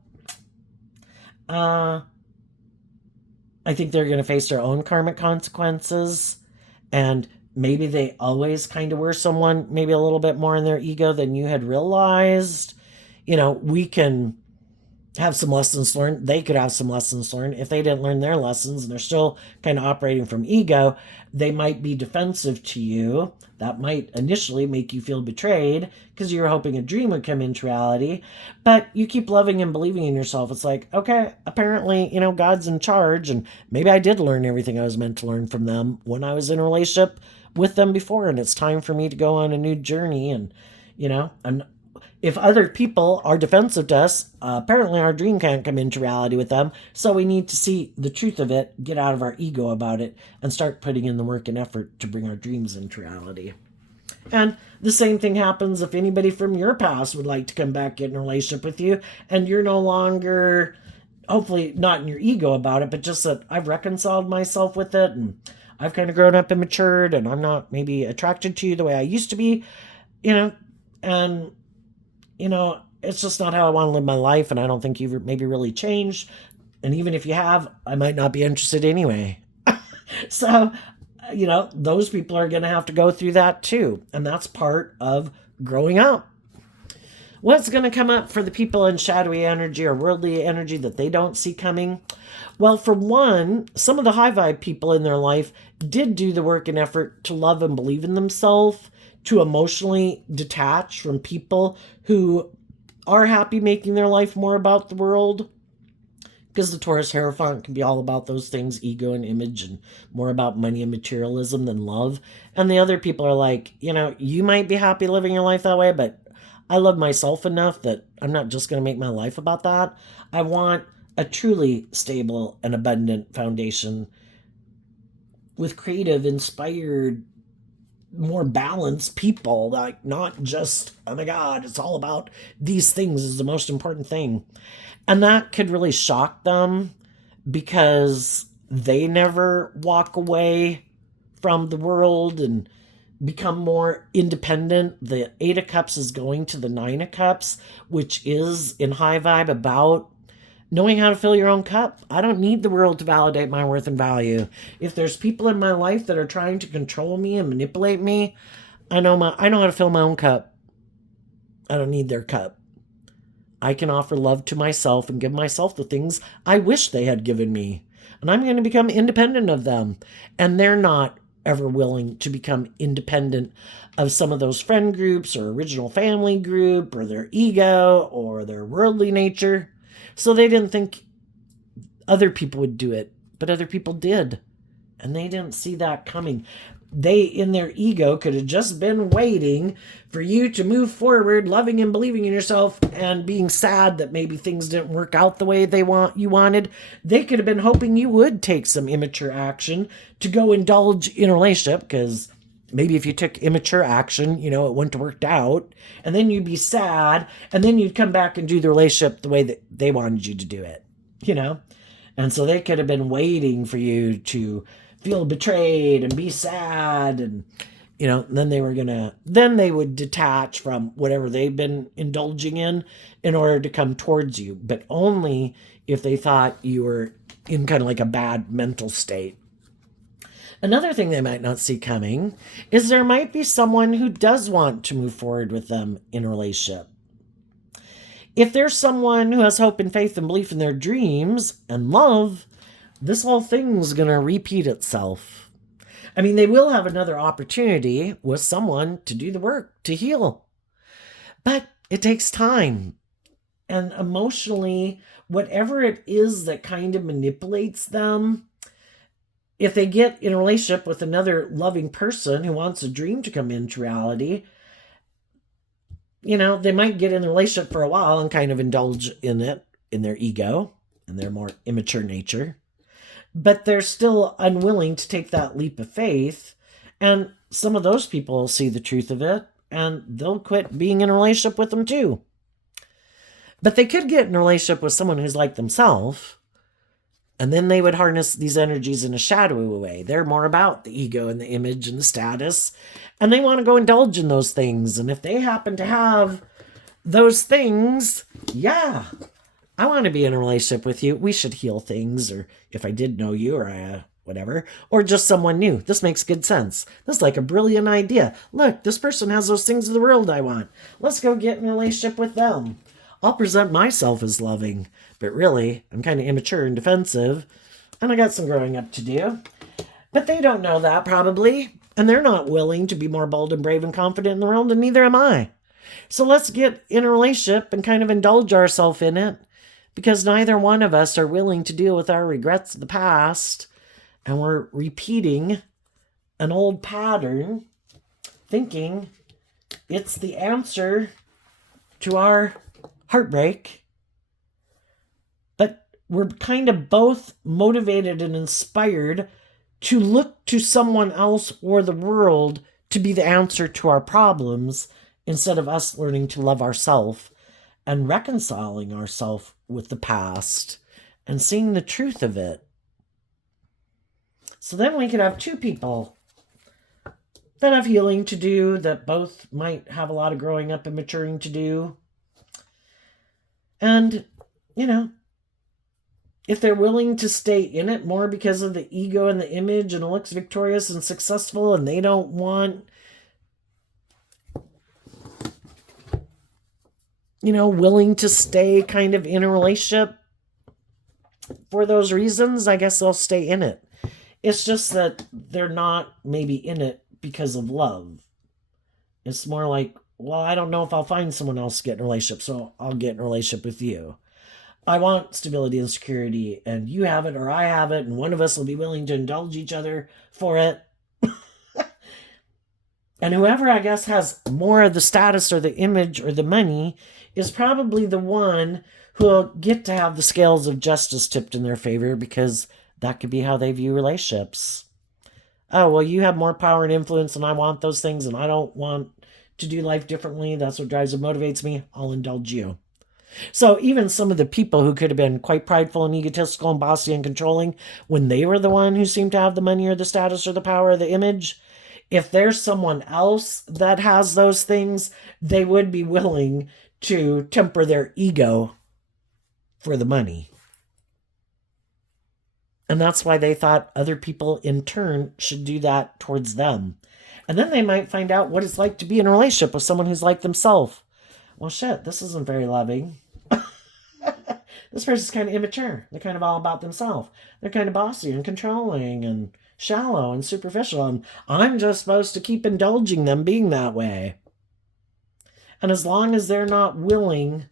I think they're going to face their own karmic consequences. And maybe they always kind of were someone maybe a little bit more in their ego than you had realized. We can have some lessons learned. They could have some lessons learned. If they didn't learn their lessons and they're still kind of operating from ego, they might be defensive to you. That might initially make you feel betrayed because you were hoping a dream would come into reality. But you keep loving and believing in yourself. It's like, okay, apparently, God's in charge. And maybe I did learn everything I was meant to learn from them when I was in a relationship with them before. And it's time for me to go on a new journey. And, if other people are defensive to us, apparently our dream can't come into reality with them. So we need to see the truth of it, get out of our ego about it, and start putting in the work and effort to bring our dreams into reality. And the same thing happens if anybody from your past would like to come back in a relationship with you, and you're no longer, hopefully not in your ego about it, but just that I've reconciled myself with it, and I've kind of grown up and matured, and I'm not maybe attracted to you the way I used to be, and it's just not how I want to live my life, and I don't think you've maybe really changed. And even if you have, I might not be interested anyway. So, those people are going to have to go through that too. And that's part of growing up. What's going to come up for the people in shadowy energy or worldly energy that they don't see coming? Well, for one, some of the high vibe people in their life did do the work and effort to love and believe in themselves, to emotionally detach from people who are happy making their life more about the world. Because the Taurus Hierophant can be all about those things, ego and image, and more about money and materialism than love. And the other people are like, you might be happy living your life that way, but I love myself enough that I'm not just going to make my life about that. I want a truly stable and abundant foundation with creative, inspired, more balanced people, like not just, oh my God, it's all about these things is the most important thing. And that could really shock them because they never walk away from the world and become more independent. The Eight of Cups is going to the Nine of Cups, which is in high vibe about knowing how to fill your own cup. I don't need the world to validate my worth and value. If there's people in my life that are trying to control me and manipulate me, I know how to fill my own cup. I don't need their cup. I can offer love to myself and give myself the things I wish they had given me. And I'm going to become independent of them. And they're not ever willing to become independent of some of those friend groups or original family group or their ego or their worldly nature. So they didn't think other people would do it, but other people did. And they didn't see that coming. They, in their ego, could have just been waiting for you to move forward, loving and believing in yourself, and being sad that maybe things didn't work out the way you wanted. They could have been hoping you would take some immature action to go indulge in a relationship, because maybe if you took immature action, it wouldn't have worked out, and then you'd be sad, and then you'd come back and do the relationship the way that they wanted you to do it, And so they could have been waiting for you to feel betrayed and be sad, and then they would detach from whatever they've been indulging in order to come towards you, but only if they thought you were in kind of like a bad mental state. Another thing they might not see coming is there might be someone who does want to move forward with them in a relationship. If there's someone who has hope and faith and belief in their dreams and love, this whole thing's going to repeat itself. I mean, they will have another opportunity with someone to do the work, to heal. But it takes time. And emotionally, whatever it is that kind of manipulates them, if they get in a relationship with another loving person who wants a dream to come into reality, they might get in the relationship for a while and kind of indulge in it, in their ego and their more immature nature. But they're still unwilling to take that leap of faith. And some of those people will see the truth of it, and they'll quit being in a relationship with them too. But they could get in a relationship with someone who's like themselves, And then they would harness these energies in a shadowy way. They're more about the ego and the image and the status. And they want to go indulge in those things. And if they happen to have those things, yeah, I want to be in a relationship with you. We should heal things. Or if I did know you, or whatever, or just someone new. This makes good sense. This is like a brilliant idea. Look, this person has those things of the world I want. Let's go get in a relationship with them. I'll present myself as loving, but really, I'm kind of immature and defensive, and I got some growing up to do. But they don't know that, probably, and they're not willing to be more bold and brave and confident in the world, and neither am I. So let's get in a relationship and kind of indulge ourselves in it, because neither one of us are willing to deal with our regrets of the past, and we're repeating an old pattern, thinking it's the answer to our heartbreak. But we're kind of both motivated and inspired to look to someone else or the world to be the answer to our problems, instead of us learning to love ourselves and reconciling ourselves with the past and seeing the truth of it. So then we could have two people that have healing to do, that both might have a lot of growing up and maturing to do. And, if they're willing to stay in it more because of the ego and the image, and it looks victorious and successful, and they don't want, willing to stay kind of in a relationship for those reasons, I guess they'll stay in it. It's just that they're not maybe in it because of love. It's more like, well, I don't know if I'll find someone else to get in a relationship, so I'll get in a relationship with you. I want stability and security, and you have it or I have it, and one of us will be willing to indulge each other for it. And whoever, I guess, has more of the status or the image or the money is probably the one who will get to have the scales of justice tipped in their favor, because that could be how they view relationships. Oh, well, you have more power and influence, and I want those things, and I don't want to do life differently. That's what drives and motivates me. I'll indulge you. So even some of the people who could have been quite prideful and egotistical and bossy and controlling, when they were the one who seemed to have the money or the status or the power or the image, if there's someone else that has those things, they would be willing to temper their ego for the money. And that's why they thought other people in turn should do that towards them. And then they might find out what it's like to be in a relationship with someone who's like themselves. Well, shit, this isn't very loving. This person's kind of immature. They're kind of all about themselves. They're kind of bossy and controlling and shallow and superficial. And I'm just supposed to keep indulging them being that way. And as long as they're not willing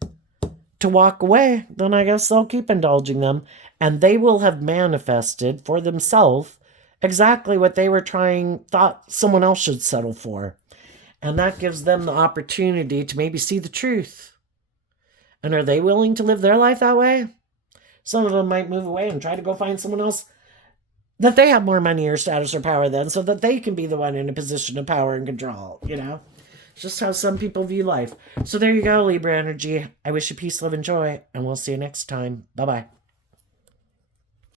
to walk away, then I guess they'll keep indulging them. And they will have manifested for themselves exactly what they thought someone else should settle for. And that gives them the opportunity to maybe see the truth. And are they willing to live their life that way? Some of them might move away and try to go find someone else that they have more money or status or power than, so that they can be the one in a position of power and control, It's just how some people view life. So there you go, Libra energy. I wish you peace, love, and joy, and we'll see you next time. Bye-bye.